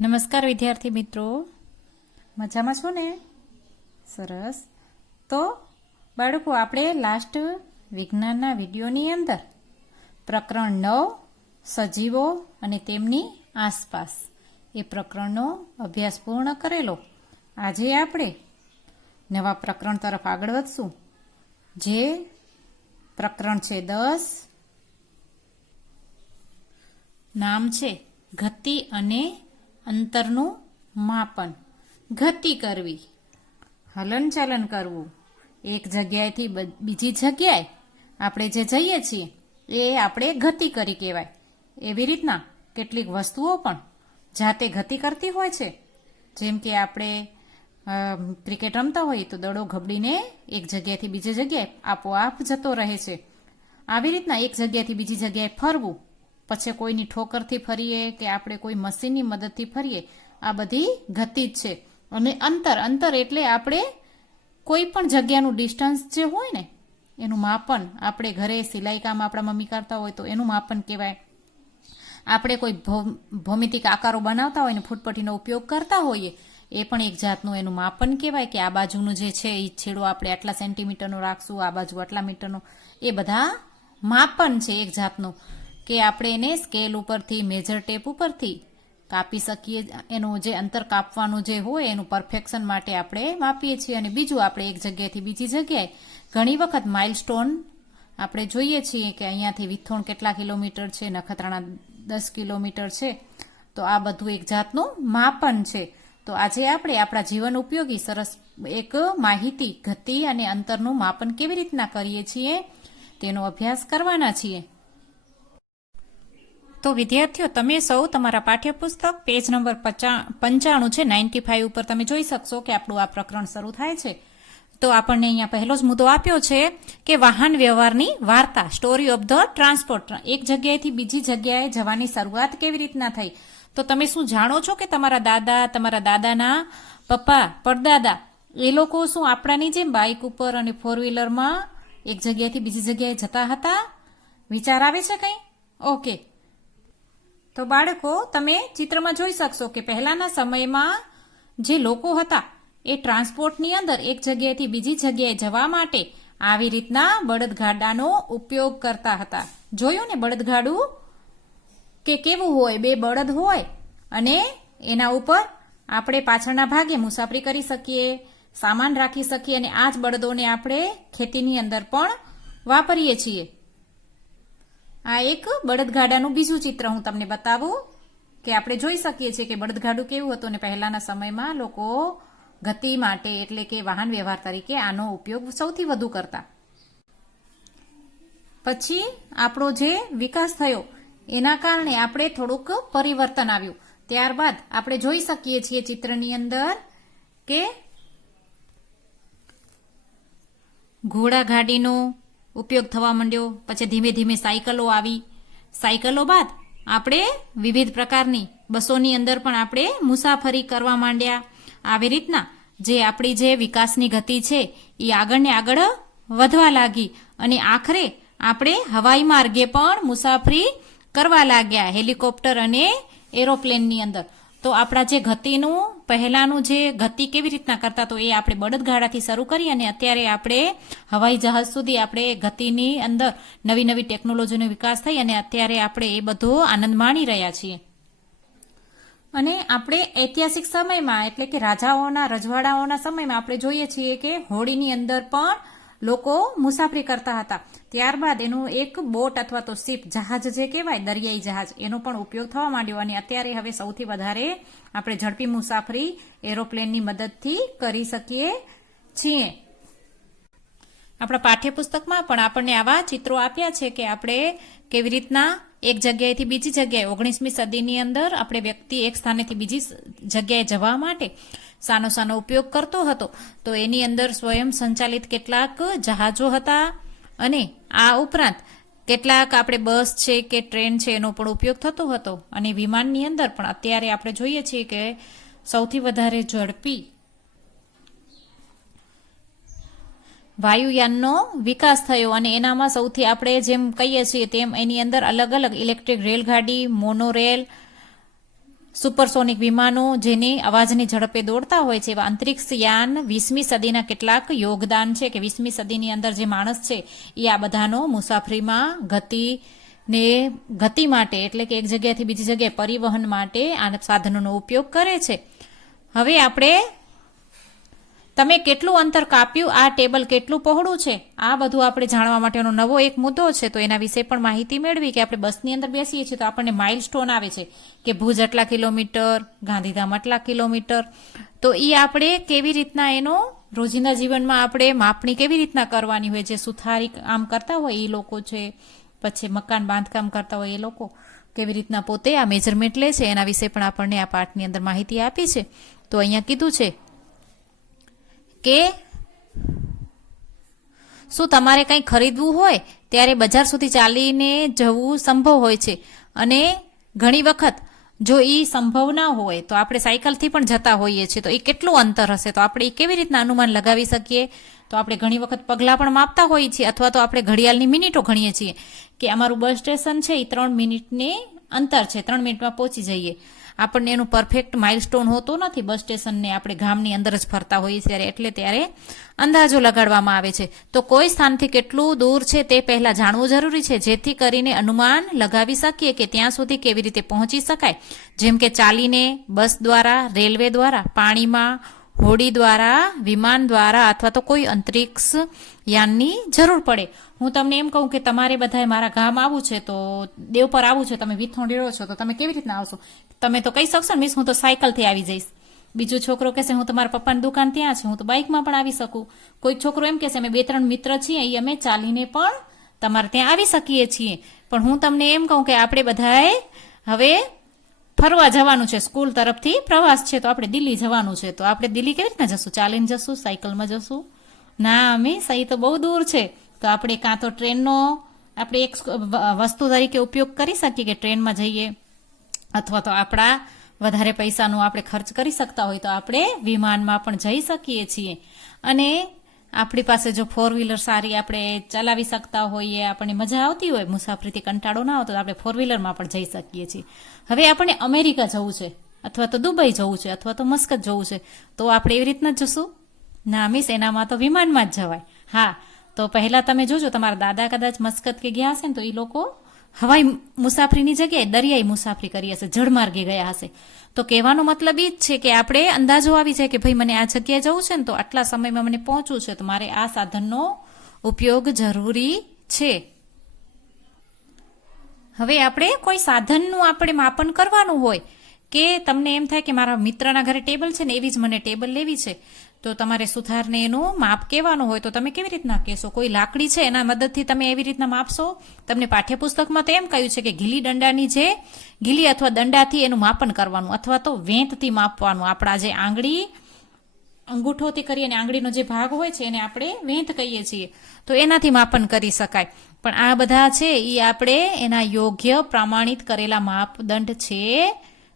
નમસ્કાર વિદ્યાર્થી મિત્રો, મજામાં છો ને? સરસ. તો બાળકો, આપણે લાસ્ટ વિજ્ઞાનના વિડીયોની અંદર પ્રકરણ 9 સજીવો અને તેમની આસપાસ એ પ્રકરણનો અભ્યાસ પૂર્ણ કરેલો. આજે આપણે નવા પ્રકરણ તરફ આગળ વધશું, જે પ્રકરણ છે 10. નામ છે ગતિ અને અંતરનું માપન. ગતિ કરવી, હલનચલન કરવું, એક જગ્યાએથી બીજી જગ્યાએ આપણે જે જઈએ છીએ એ આપણે ગતિ કરી કહેવાય. એવી રીતના કેટલીક વસ્તુઓ પણ જાતે ગતિ કરતી હોય છે. જેમ કે આપણે ક્રિકેટ રમતા હોઈએ તો દડો ગબડીને એક જગ્યાએથી બીજી જગ્યાએ આપોઆપ જતો રહે છે. આવી રીતના એક જગ્યાએથી બીજી જગ્યાએ ફરવું, પછી કોઈની ઠોકરથી ફરીએ કે આપણે કોઈ મશીનની મદદથી ફરીએ, આ બધી ગતિ જ છે. અને અંતર એટલે આપણે કોઈ પણ જગ્યાનું ડિસ્ટન્સ જે હોય ને એનું માપન. આપણે ઘરે સિલાઈ કામ આપણા મમ્મી કરતા હોય તો એનું માપન કહેવાય. આપણે કોઈ ભૌમિતિક આકારો બનાવતા હોય ને ફૂટપટ્ટીનો ઉપયોગ કરતા હોઈએ, એ પણ એક જાતનું એનું માપન કહેવાય કે આ બાજુનું જે છે એ છેડો આપણે આટલા સેન્ટીમીટરનો રાખશું, આ બાજુ આટલા મીટરનો. એ બધા માપન છે એક જાતનું, કે આપણે એને સ્કેલ ઉપરથી, મેજર ટેપ ઉપરથી કાપી શકીએ. એનું જે અંતર કાપવાનું જે હોય એનું પરફેક્શન માટે આપણે માપીએ છીએ. અને બીજું, આપણે એક જગ્યાએથી બીજી જગ્યાએ ઘણી વખત માઇલસ્ટોન આપણે જોઈએ છીએ કે અહીંયાથી વિથોણ કેટલા કિલોમીટર છે, નખત્રાણા 10 કિલોમીટર છે. તો આ બધું એક જાતનું માપન છે. તો આજે આપણે આપણા જીવન ઉપયોગી સરસ એક માહિતી, ગતિ અને અંતરનું માપન કેવી રીતના કરીએ છીએ તેનો અભ્યાસ કરવાના છીએ. તો વિદ્યાર્થીઓ, તમે સૌ તમારા પાઠ્યપુસ્તક પેજ નંબર 95 છે, 95 ઉપર તમે જોઈ શકશો કે આપણું આ પ્રકરણ શરૂ થાય છે. તો આપણને અહીંયા પહેલો જ મુદ્દો આપ્યો છે કે વાહન વ્યવહારની વાર્તા, સ્ટોરી ઓફ ધ ટ્રાન્સપોર્ટ. એક જગ્યાએથી બીજી જગ્યાએ જવાની શરૂઆત કેવી રીતના થઈ? તો તમે શું જાણો છો કે તમારા દાદા, તમારા દાદાના પપ્પા, પરદાદા, એ લોકો શું આપણાની જેમ બાઇક ઉપર અને 4-વ્હીલરમાં એક જગ્યાએથી બીજી જગ્યાએ જતા હતા? વિચાર આવે છે કંઈ? ઓકે. તો બાળકો, તમે ચિત્રમાં જોઈ શકશો કે પહેલાના સમયમાં જે લોકો હતા એ ટ્રાન્સપોર્ટની અંદર એક જગ્યાએથી બીજી જગ્યાએ જવા માટે આવી રીતના બળદગાડાનો ઉપયોગ કરતા હતા. જોયું ને બળદગાડું કે કેવું હોય? 2 બળદ હોય અને એના ઉપર આપણે પાછળના ભાગે મુસાફરી કરી શકીએ, સામાન રાખી શકીએ. અને આ જ બળદોને આપણે ખેતીની અંદર પણ વાપરીએ છીએ. આ એક બળદગાડાનું બીજું ચિત્ર હું તમને બતાવું કે આપણે જોઈ શકીએ છીએ કે બળદગાડું કેવું હતું. અને પહેલાના સમયમાં લોકો ગતિ માટે એટલે કે વાહન વ્યવહાર તરીકે આનો ઉપયોગ સૌથી વધુ કરતા. પછી આપણો જે વિકાસ થયો એના કારણે આપણે થોડુંક પરિવર્તન આવ્યું. ત્યારબાદ આપણે જોઈ શકીએ છીએ ચિત્રની અંદર કે ઘોડાગાડીનો ઉપયોગ થવા માંડ્યો. પછી ધીમે ધીમે સાયકલો આવી. સાયકલો બાદ આપણે વિવિધ પ્રકારની બસોની અંદર પણ આપણે મુસાફરી કરવા માંડ્યા. આવી રીતના જે આપણી જે વિકાસની ગતિ છે એ આગળ ને આગળ વધવા લાગી. અને આખરે આપણે હવાઈ માર્ગે પણ મુસાફરી કરવા લાગ્યા, હેલિકોપ્ટર અને એરોપ્લેનની અંદર. તો આપણા જે ગતિનું પહેલાનું જે ગતિ કેવી રીતના કરતા, તો એ આપણે બળદગાડાથી શરૂ કરી અને અત્યારે આપણે હવાઈ જહાજ સુધી આપણે ગતિની અંદર નવી નવી ટેકનોલોજીનો વિકાસ થઈ અને અત્યારે આપણે એ બધો આનંદ માણી રહ્યા છીએ. અને આપણે ઐતિહાસિક સમયમાં એટલે કે રાજાઓના, રજવાડાઓના સમયમાં આપણે જોઈએ છીએ કે હોડીની અંદર પણ લોકો મુસાફરી કરતા હતા. ત્યારબાદ એનું એક બોટ અથવા તો શિપ, જહાજ જે કહેવાય, દરિયાઈ જહાજ, એનો પણ ઉપયોગ થવા માંડ્યો. અને અત્યારે હવે સૌથી વધારે આપણે ઝડપી મુસાફરી એરોપ્લેનની મદદથી કરી શકીએ છીએ. આપણા પાઠ્યપુસ્તકમાં પણ આપણને આવા ચિત્રો આપ્યા છે કે આપણે કેવી રીતના એક જગ્યાએથી બીજી જગ્યાએ 19મી સદીની અંદર આપણે વ્યક્તિ એક સ્થાનેથી બીજી જગ્યાએ જવા માટે સાનો ઉપયોગ કરતો હતો. તો એની અંદર સ્વયં સંચાલિત કેટલાક જહાજો હતા અને આ ઉપરાંત કેટલાક આપણે બસ છે કે ટ્રેન છે એનો પણ ઉપયોગ થતો હતો. અને વિમાનની અંદર પણ અત્યારે આપણે જોઈએ છીએ કે સૌથી વધારે ઝડપી વાયુયાનનો વિકાસ થયો. અને એનામાં સૌથી આપણે જેમ કહીએ છીએ તેમ એની અંદર અલગ અલગ ઇલેક્ટ્રિક રેલગાડી, મોનોરેલ, સુપરસોનિક વિમાનો જેની અવાજની ઝડપે દોડતા હોય છે એવા અંતરિક્ષ યાન 20મી સદીના કેટલાક યોગદાન છે કે 20મી સદીની અંદર જે માણસ છે એ આ બધાનો મુસાફરીમાં ગતિ માટે એટલે કે એક જગ્યાએથી બીજી જગ્યાએ પરિવહન માટે આ સાધનોનો ઉપયોગ કરે છે. હવે આપણે તમે કેટલું અંતર કાપ્યું, આ ટેબલ કેટલું પહોળું છે, આ બધું આપણે જાણવા માટેનો નવો એક મુદ્દો છે. તો એના વિશે પણ માહિતી મેળવી કે આપણે બસની અંદર બેસીએ છીએ તો આપણને માઇલસ્ટોન આવે છે કે ભુજ આટલા કિલોમીટર, ગાંધીધામ આટલા કિલોમીટર. તો એ આપણે કેવી રીતના એનો રોજિંદા જીવનમાં આપણે માપણી કેવી રીતના કરવાની હોય, જે સુથારી કામ કરતા હોય એ લોકો છે, પછી મકાન બાંધકામ કરતા હોય એ લોકો કેવી રીતના પોતે આ મેજરમેન્ટ લે છે, એના વિશે પણ આપણને આ પાઠની અંદર માહિતી આપી છે. તો અહીંયા કીધું છે કે શું તમારે કંઈ ખરીદવું હોય ત્યારે બજાર સુધી ચાલીને જવું સંભવ હોય છે, અને ઘણી વખત જો એ સંભવ ના હોય તો આપણે સાયકલથી પણ જતા હોઈએ છીએ. તો એ કેટલું અંતર હશે, તો આપણે એ કેવી રીતના અનુમાન લગાવી શકીએ? તો આપણે ઘણી વખત પગલાં પણ માપતા હોઈએ છીએ, અથવા તો આપણે ઘડિયાળની મિનિટો ગણીએ છીએ કે અમારું બસ સ્ટેશન છે એ 3 મિનિટની અંતર છે, 3 મિનિટમાં પહોંચી જઈએ. આપણને એનું પરફેક્ટ માઇલસ્ટોન હોતો નથી. બસ સ્ટેશનને આપણે ગામની અંદર જ ફરતા હોઈએ ત્યારે ત્યારે અંદાજો લગાડવામાં આવે છે. તો કોઈ સ્થાનથી કેટલું દૂર છે તે પહેલા જાણવું જરૂરી છે, જેથી કરીને અનુમાન લગાવી શકીએ કે ત્યાં સુધી કેવી રીતે પહોંચી શકાય. જેમ કે ચાલીને, બસ દ્વારા, રેલવે દ્વારા, પાણીમાં, હોડી દ્વારા, વિમાન દ્વારા, અથવા તો કોઈ અંતરિક્ષ યાનની જરૂર પડે. હું તમને એમ કહું કે તમારે બધાએ મારા ગામ આવવું છે, તો દેવ પર આવવું છે, તમે વિથોણ રહ્યો છો, તો તમે કેવી રીતના આવશો? તમે તો કહી શકશો ને, મિસ હું તો સાયકલથી આવી જઈશ. બીજો છોકરો કહેશે હું તમારા પપ્પાની દુકાન ત્યાં છે, હું તો બાઇકમાં પણ આવી શકું. કોઈ છોકરો એમ કહેશે અમે 2-3 મિત્ર છીએ, એ અમે ચાલીને પણ તમારે ત્યાં આવી શકીએ છીએ. પણ હું તમને એમ કહું કે આપણે બધાએ હવે ફરવા જવાનું છે, સ્કૂલ તરફથી પ્રવાસ છે, તો આપણે દિલ્હી જવાનું છે. તો આપણે દિલ્હી કેવી રીતના જશું? ચાલીને જશું, સાયકલમાં જશું? ના મિસ, એ તો બહુ દૂર છે. તો આપણે કાં તો ટ્રેનનો આપણે એક વસ્તુ તરીકે ઉપયોગ કરી શકીએ કે ટ્રેનમાં જઈએ, અથવા તો આપણા વધારે પૈસાનો આપણે ખર્ચ કરી શકતા હોય તો આપણે વિમાનમાં પણ જઈ શકીએ છીએ. અને આપણી પાસે જો 4 વ્હીલર સારી આપણે ચલાવી શકતા હોઈએ, આપણને મજા આવતી હોય, મુસાફરીથી કંટાળો ના આવતો, તો આપણે 4 વ્હીલરમાં પણ જઈ શકીએ છીએ. હવે આપણને અમેરિકા જવું છે, અથવા તો દુબઈ જવું છે, અથવા તો મસ્કત જવું છે, તો આપણે એવી રીતના જશું? ના મિસ, એનામાં તો વિમાનમાં જ જવાય. હા, તો પહેલા તમે જોજો, તમારા દાદા કદાચ મસ્કત કે ગયા હશે ને તો એ લોકો હવાઈ મુસાફરીની જગ્યાએ દરિયાઈ મુસાફરી કરી હશે, જળમાર્ગે ગયા હશે. તો કહેવાનો મતલબ એ જ છે કે આપણે અંદાજો આવી જાય કે ભાઈ મને આ જગ્યાએ જવું છે ને તો આટલા સમયમાં મને પહોંચવું છે, તો મારે આ સાધનનો ઉપયોગ જરૂરી છે. હવે આપણે કોઈ સાધનનું આપણે માપન કરવાનું હોય, કે તમને એમ થાય કે મારા મિત્રના ઘરે ટેબલ છે ને એવી જ મને ટેબલ લેવી છે, તો તમારે સુથારને એનું માપ કહેવાનું હોય તો તમે કેવી રીતના કહેશો? કોઈ લાકડી છે એના મદદથી તમે એવી રીતના માપશો? તમને પાઠ્યપુસ્તકમાં તો એમ કહ્યું છે કે ગીલી અથવા દંડાથી એનું માપન કરવાનું, અથવા તો વેંતથી માપવાનું. આપણા જે અંગૂઠોથી કરી અને આંગળીનો જે ભાગ હોય છે એને આપણે વેંત કહીએ છીએ, તો એનાથી માપન કરી શકાય. પણ આ બધા છે એ આપણે એના યોગ્ય પ્રમાણિત કરેલા માપદંડ છે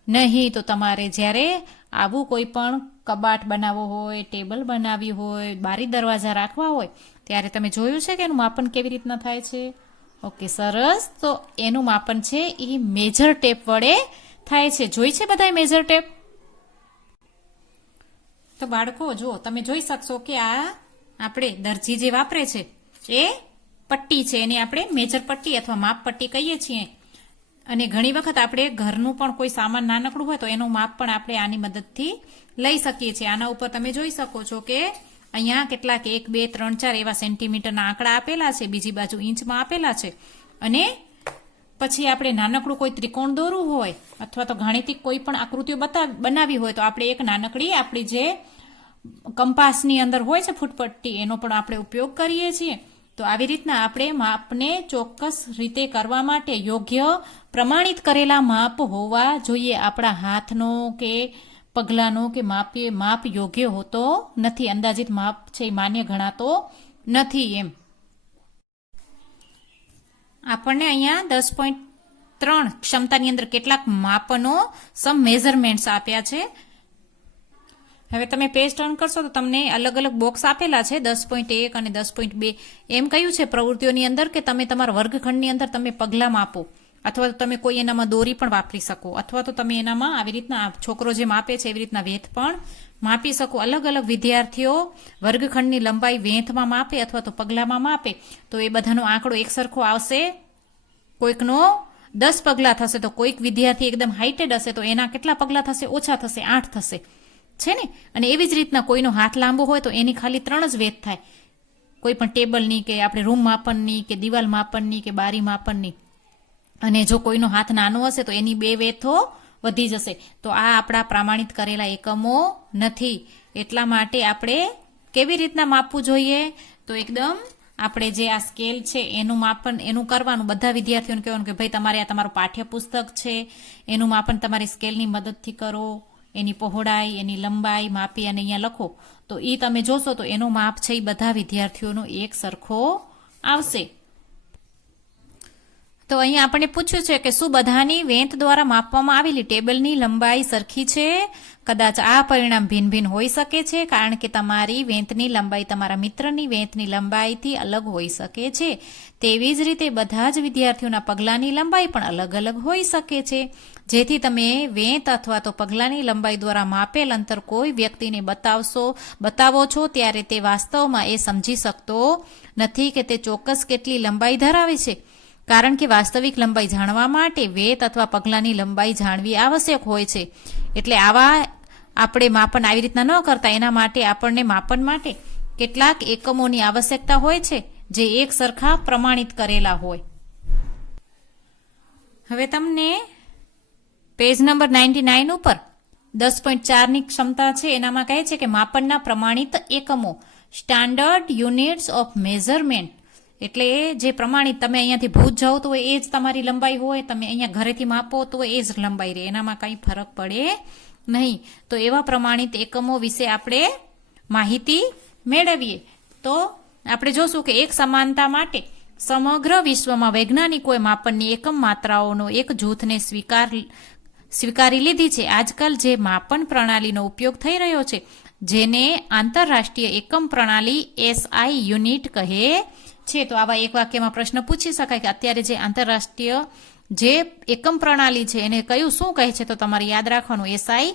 નહીં. તો તમારે જ્યારે આવું કોઈ પણ કબાટ બનાવવો હોય, ટેબલ બનાવવી હોય, બારી દરવાજા રાખવા હોય, ત્યારે તમે જોયું છે કે એનું માપન કેવી રીતના થાય છે? ઓકે, સરસ. તો એનું માપન છે એ મેજર ટેપ વડે થાય છે. જોઈ છે બધાએ મેજર ટેપ? તો બાળકો જો તમે જોઈ શકશો કે આ આપણે દરજી જે વાપરે છે એ પટ્ટી છે, એની આપણે મેજર પટ્ટી અથવા માપ પટ્ટી કહીએ છીએ. અને ઘણી વખત આપણે ઘરનું પણ કોઈ સામાન નાનકડું હોય તો એનું માપ પણ આપણે આની મદદથી લઈ શકીએ છીએ. આના ઉપર તમે જોઈ શકો છો કે અહીંયા કેટલાક 1, 2, 3, 4 એવા સેન્ટીમીટરના આંકડા આપેલા છે, બીજી બાજુ ઇંચમાં આપેલા છે. અને પછી આપણે નાનકડું કોઈ ત્રિકોણ દોરવું હોય, અથવા તો ગાણિતિક કોઈ પણ આકૃતિઓ બનાવી હોય, તો આપણે એક નાનકડી આપણી જે કંપાસની અંદર હોય છે ફૂટપટ્ટી, એનો પણ આપણે ઉપયોગ કરીએ છીએ. તો આવી રીતના આપણે માપને ચોક્કસ રીતે કરવા માટે યોગ્ય પ્રમાણિત કરેલા માપ હોવા જોઈએ. આપણા હાથનો કે પગલાંનો કે માપ યોગ્ય હોતો નથી, અંદાજિત માપ છે એ માન્ય ગણાતો નથી. એમ આપણને અહીંયા 10.3 ક્ષમતાની અંદર કેટલાક માપનો સમ મેઝરમેન્ટ્સ આપ્યા છે. હવે તમે પેજ ટર્ન કરશો તો તમને અલગ અલગ બોક્સ આપેલા છે, 10.1 અને 10.2. એમ કહ્યું છે પ્રવૃત્તિઓની અંદર કે તમે તમારા વર્ગખંડની અંદર તમે પગલાં માપો, અથવા તો તમે કોઈ એનામાં દોરી પણ વાપરી શકો, અથવા તો તમે એનામાં આવી રીતના છોકરો જે માપે છે એવી રીતના વેથ પણ માપી શકો. અલગ અલગ વિદ્યાર્થીઓ વર્ગખંડની લંબાઈ વેથમાં માપે અથવા તો પગલામાં માપે તો એ બધાનો આંકડો એક સરખો આવશે. કોઈકનો 10 પગલા થશે તો કોઈક વિદ્યાર્થી એકદમ હાઇટેડ હશે તો એના કેટલા પગલા થશે? ઓછા થશે, 8 થશે, છે ને. અને એવી જ રીતના કોઈનો હાથ લાંબો હોય તો એની ખાલી 3 જ વેથ થાય, કોઈ પણ ટેબલની કે આપણે રૂમ માપનની કે દિવાલ માપનની કે બારી માપનની. અને જો કોઈનો હાથ નાનો હશે તો એની 2 વેથો વધી જશે. તો આ આપણા પ્રમાણિત કરેલા એકમો નથી. એટલા માટે આપણે કેવી રીતના માપવું જોઈએ? તો એકદમ આપણે જે આ સ્કેલ છે એનું માપન એનું કરવાનું. બધા વિદ્યાર્થીઓને કહેવાનું કે ભાઈ તમારે આ તમારું પાઠ્યપુસ્તક છે એનું માપન તમારી સ્કેલની મદદથી કરો. એની પહોળાઈ, એની લંબાઈ માપી અને અહીંયા લખો તો એ તમે જોશો તો એનું માપ છે એ બધા વિદ્યાર્થીઓનો એક સરખો આવશે. તો અહીંયા આપણે પૂછ્યું છે કે શું બધાની વેંત દ્વારા માપવામાં આવેલી ટેબલની લંબાઈ સરખી છે? કદાચ આ પરિણામ ભિન્ન ભિન્ન હોઈ શકે છે કારણ કે તમારી વેંતની લંબાઈ તમારા મિત્રની વેંતની લંબાઈથી અલગ હોઈ શકે છે. તેવી જ રીતે બધા જ વિદ્યાર્થીઓના પગલાંની લંબાઈ પણ અલગ અલગ હોઈ શકે છે. જેથી તમે વેંત અથવા તો પગલાંની લંબાઈ દ્વારા માપેલ અંતર કોઈ વ્યક્તિને બતાવો છો ત્યારે તે વાસ્તવમાં એ સમજી શકતો નથી કે તે ચોક્કસ કેટલી લંબાઈ ધરાવે છે. કારણ કે વાસ્તવિક લંબાઈ જાણવા માટે વેત અથવા પગલાંની લંબાઈ જાણવી આવશ્યક હોય છે. એટલે આવા આપણે માપન આવી રીતના ન કરતા. એના માટે આપણને માપન માટે કેટલાક એકમોની આવશ્યકતા હોય છે જે એક સરખા પ્રમાણિત કરેલા હોય. હવે તમને પેજ નંબર 99 ઉપર 10.4ની ક્ષમતા છે એનામાં કહે છે કે માપનના પ્રમાણિત એકમો, સ્ટાન્ડર્ડ યુનિટ્સ ઓફ મેઝરમેન્ટ. એટલે જે પ્રમાણિત તમે અહીંયાથી ભૂજ જાઓ તો એ જ તમારી લંબાઈ હોય, તમે અહીંયા ઘરેથી માપો તો એ જ લંબાઈ રહે, એનામાં કંઈ ફરક પડે નહીં. તો એવા પ્રમાણિત એકમો વિશે આપણે માહિતી મેળવીએ તો આપણે જોશું કે એક સમાનતા માટે સમગ્ર વિશ્વમાં વૈજ્ઞાનિકોએ માપનની એકમ માત્રાઓનો એક જૂથને સ્વીકારી લીધી છે. આજકાલ જે માપન પ્રણાલીનો ઉપયોગ થઈ રહ્યો છે જેને આંતરરાષ્ટ્રીય એકમ પ્રણાલી SI યુનિટ કહે છે. તો આવા એક વાક્યમાં પ્રશ્ન પૂછી શકાય કે અત્યારે જે આંતરરાષ્ટ્રીય જે એકમ પ્રણાલી છે એને કયું શું કહે છે? તો તમારે યાદ રાખવાનું SI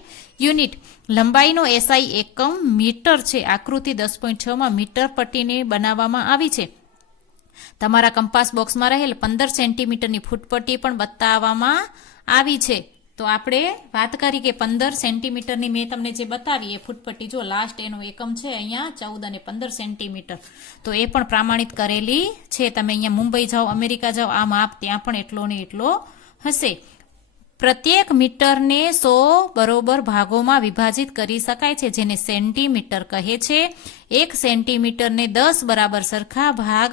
યુનિટ. લંબાઈનો SI એકમ મીટર છે. આકૃતિ 10.6માં મીટર પટ્ટીને બનાવવામાં આવી છે. તમારા કંપાસ બોક્સમાં રહેલ 15 સેન્ટીમીટરની ફૂટપટ્ટી પણ બતાવવામાં આવી છે. તો આપણે વાત કરી કે 15 સેન્ટીમીટરની મેં તમને જે બતાવી એ ફૂટપટ્ટી જો લાસ્ટ એનો એકમ છે અહીંયા 14 અને 15 સેન્ટીમીટર. તો એ પણ પ્રમાણિત કરેલી છે. તમે અહીંયા મુંબઈ જાઓ, અમેરિકા જાઓ, આ માપ ત્યાં પણ એટલો ને એટલો હશે. પ્રત્યેક મીટરને 100 બરોબર ભાગોમાં વિભાજિત કરી શકાય છે જેને સેન્ટીમીટર કહે છે. 1 સેન્ટીમીટરને 10 બરાબર સરખા ભાગ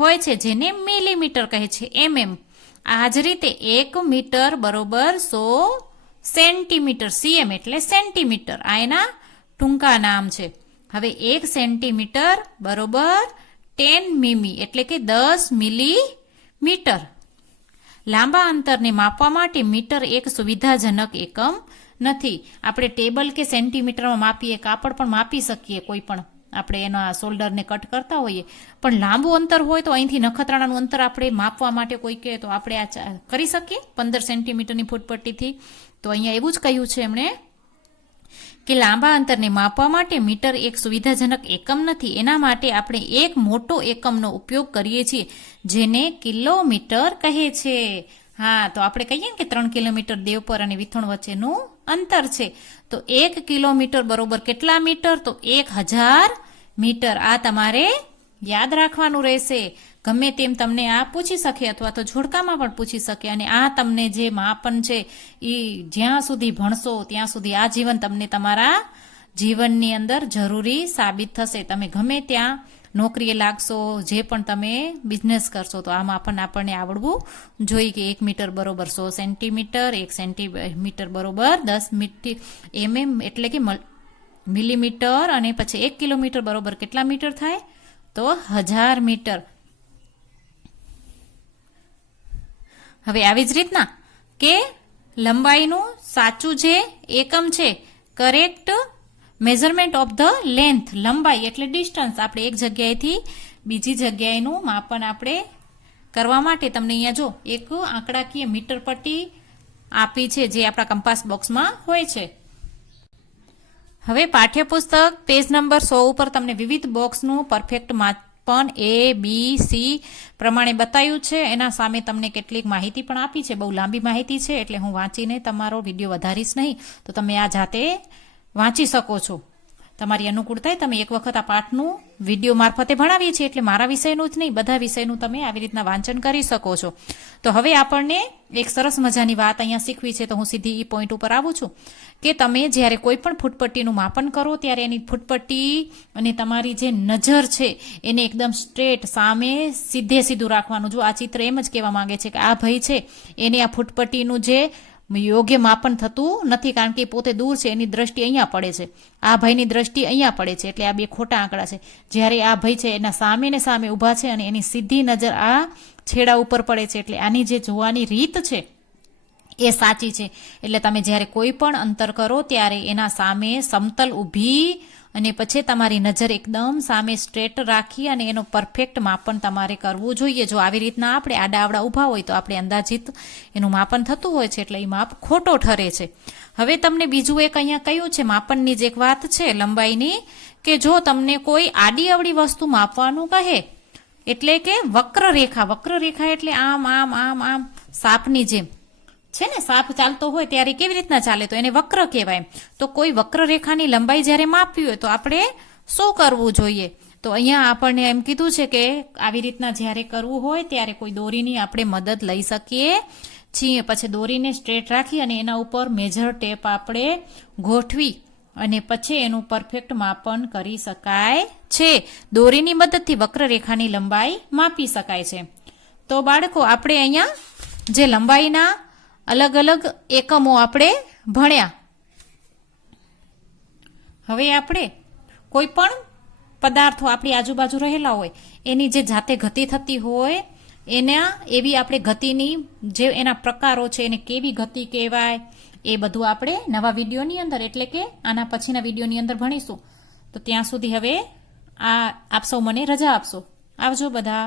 હોય છે જેને મિલીમીટર કહે છે, mm. આ જ રીતે 1 મીટર બરોબર 100 સેન્ટીમીટર, cm એટલે સેન્ટીમીટર. આ એના ટૂંકા નામ છે. હવે 1 સેન્ટીમીટર બરોબર 10 મીમી એટલે કે 10 મિલીમીટર. લાંબા અંતરને માપવા માટે મીટર એક સુવિધાજનક એકમ નથી. આપણે ટેબલ કે સેન્ટીમીટરમાં માપીએ, કાપડ પણ માપી શકીએ, કોઈ પણ આપણે એના શોલ્ડરને કટ કરતા હોઈએ. પણ લાંબુ અંતર હોય તો અહીંથી નખત્રાણાનું અંતર આપણે માપવા માટે કોઈ કહે તો આપણે આ કરી શકીએ 15 સેન્ટીમીટરની ફૂટપટ્ટીથી. તો અહીંયા એવું જ કહ્યું છે એમણે કે લાંબા અંતરને માપવા માટે મીટર એક સુવિધાજનક એકમ નથી. એના માટે આપણે એક મોટો એકમનો ઉપયોગ કરીએ છીએ જેને કિલોમીટર કહે છે. હા, તો આપણે કહીએ કે 3 કિલોમીટર દેવપર અને વિથોણ વચ્ચેનું અંતર છે. તો 1 કિલોમીટર બરોબર કેટલા મીટર? તો 1000 મીટર. આ તમારે યાદ રાખવાનું રહેશે. ગમે તેમ તમને આ પૂછી શકે અથવા તો જોડકામાં પણ પૂછી શકે. અને આ તમને જે માપન છે એ જ્યાં સુધી ભણશો ત્યાં સુધી આ જીવન તમને તમારા જીવનની અંદર જરૂરી સાબિત થશે. તમે ગમે ત્યાં નોકરીએ લાગશો, જે પણ તમે બિઝનેસ કરશો તો આ માપન આપણને આવડવું જોઈએ કે 1 મીટર બરોબર 100 સેન્ટીમીટર, 1 સેન્ટીમીટર બરોબર 10 mm એટલે કે મિલીમીટર, અને પછી 1 કિલોમીટર બરોબર કેટલા મીટર થાય? તો 1000 મીટર. હવે આવી જ રીતના કે લંબાઈનું સાચું જે એકમ છે, correct measurement of the length, લંબાઈ એટલે ડિસ્ટન્સ. આપણે એક જગ્યાએથી બીજી જગ્યાએનું માપન આપણે કરવા માટે તમને અહીંયા જો એક આંકડાકીય મીટર પટ્ટી આપી છે જે આપણા કંપાસ બોક્સમાં હોય છે. હવે પાઠ્યપુસ્તક પેજ નંબર 100 ઉપર તમને વિવિધ બોક્સનું પરફેક્ટ માપન A, B, C પ્રમાણે બતાવ્યું છે. એના સામે તમને કેટલીક માહિતી પણ આપી છે. બહુ લાંબી માહિતી છે એટલે હું વાંચીને તમારો વિડીયો વધારીશ નહીં, તો તમે આ જાતે વાંચી શકો છો. તમારી અનુકૂળતાએ તમે એક વખત આ પાઠનું વિડીયો મારફતે ભણાવીએ છીએ એટલે મારા વિષયનું જ નહીં, બધા વિષયનું તમે આવી રીતના વાંચન કરી શકો છો. તો હવે આપણને એક સરસ મજાની વાત અહીંયા શીખવી છે, તો હું સીધી એ પોઈન્ટ ઉપર આવું છું કે તમે જ્યારે કોઈ પણ ફૂટપટ્ટીનું માપન કરો ત્યારે એની ફૂટપટ્ટી અને તમારી જે નજર છે એને એકદમ સ્ટ્રેટ સામે સીધે સીધું રાખવાનું. જો આ ચિત્ર એમ જ કહેવા માંગે છે કે આ ભાઈ છે એને આ ફૂટપટ્ટીનું જે યોગ્ય માપન થતું નથી, કારણ કે પોતે દૂર છે, એની દ્રષ્ટિ અહીંયા પડે છે, આ ભાઈની દ્રષ્ટિ અહીંયા પડે છે, એટલે આ બે ખોટા આંકડા છે. જ્યારે આ ભાઈ છે એના સામે ને સામે ઊભા છે અને એની સીધી નજર આ છેડા ઉપર પડે છે, એટલે આની જે જોવાની રીત છે એ સાચી છે. એટલે તમે જ્યારે કોઈ પણ અંતર કરો ત્યારે એના સામે સમતલ ઊભી અને પછી તમારી નજર એકદમ સામે સ્ટ્રેટ રાખી અને એનો પરફેક્ટ માપન તમારે કરવું જોઈએ. જો આવી રીતના આપણે આડાઅવળા ઊભા હોય તો આપણે અંદાજિત એનું માપન થતું હોય છે, એટલે એ માપ ખોટો ઠરે છે. હવે તમને બીજું એક અહીંયા કહ્યું છે માપનની જ એક વાત છે લંબાઈની, કે જો તમને કોઈ આડી અવળી વસ્તુ માપવાનું કહે એટલે કે વક્રરેખા એટલે આમ આમ આમ આમ સાપની જેમ છે ને, સાપ ચાલતો હોય ત્યારે કેવી રીતના ચાલે તો એને વક્ર કહેવાય. તો કોઈ વક્રરેખાની લંબાઈ જ્યારે માપવી હોય તો આપણે શું કરવું જોઈએ? તો અહીંયા આપણને એમ કીધું છે કે આવી રીતના જ્યારે કરવું હોય ત્યારે કોઈ દોરીની આપણે મદદ લઈ શકીએ છીએ. પછી દોરીને સ્ટ્રેટ રાખી અને એના ઉપર મેજર ટેપ આપણે ગોઠવી અને પછી એનું પરફેક્ટ માપન કરી શકાય છે. દોરીની મદદથી વક્રરેખાની લંબાઈ માપી શકાય છે. તો બાળકો આપણે અહીંયા જે લંબાઈના અલગ અલગ એકમો આપણે ભણ્યા. હવે આપણે કોઈ પણ પદાર્થો આપણી આજુબાજુ રહેલા હોય એની જે જાતે ગતિ થતી હોય એના એવી આપણે ગતિની જે એના પ્રકારો છે એને કેવી ગતિ કહેવાય એ બધું આપણે નવા વિડીયોની અંદર એટલે કે આના પછીના વિડીયોની અંદર ભણીશું. તો ત્યાં સુધી હવે આપ સૌ મને રજા આપશો. આવજો બધા.